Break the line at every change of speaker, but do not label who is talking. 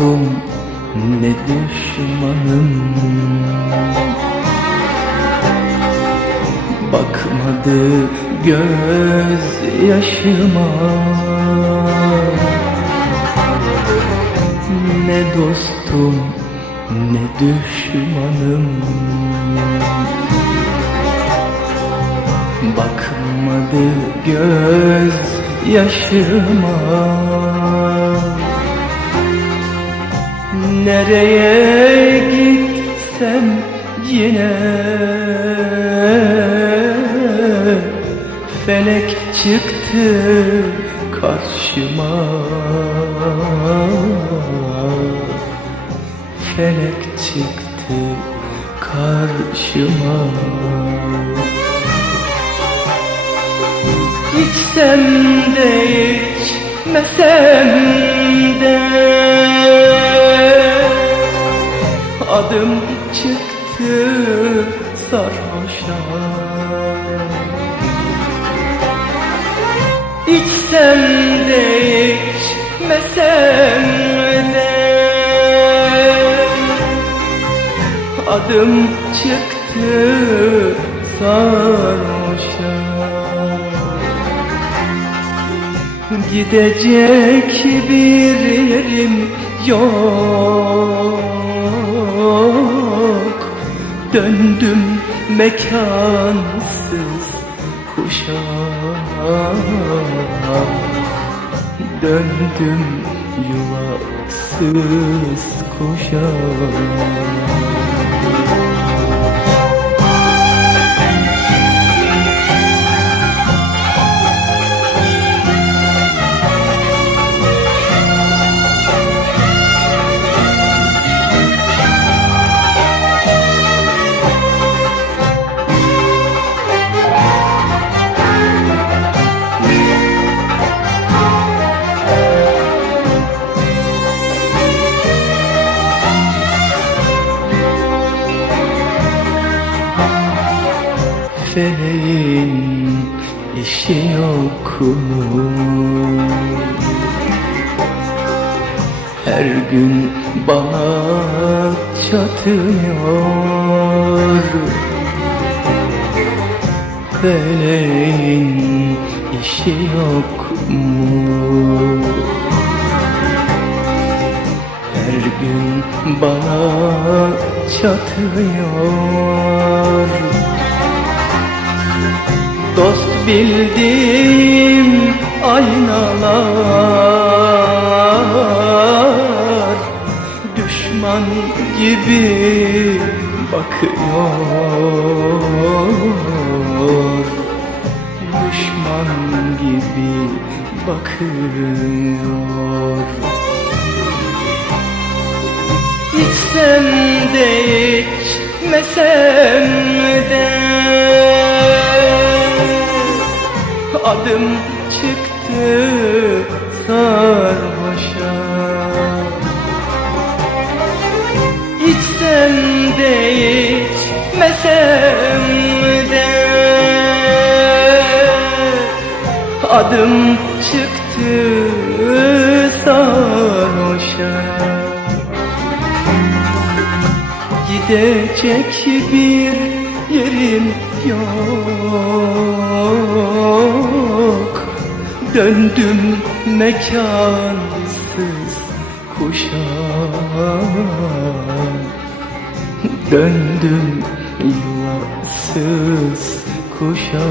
dostum ne düşmanım? Bakmadı göz yaşıma. Ne dostum ne düşmanım. Bakmadı göz yaşıma Nereye gitsem yine Felek çıktı karşıma. Felek çıktı karşıma. İçsem de içmesem de Adım çıktı sarhoşa İçsem de içmesem de. Adım çıktı sarhoşa Gidecek bir yerim yok Döndüm mekansız kuşa Döndüm yuvasız kuşa Feleğin işi yok mu? Her gün bana çatıyor Feleğin işi yok mu? Her gün bana çatıyor Dost bildiğim aynalar Düşman gibi bakıyor. Düşman gibi bakıyor. İçsem de içmesem de Adım çıktı sarhoşa. İçsem de içmesem de. Adım çıktı sarhoşa. Gidecek bir yerim yok. Döndüm mekansız kuşa Döndüm yuvasız kuşa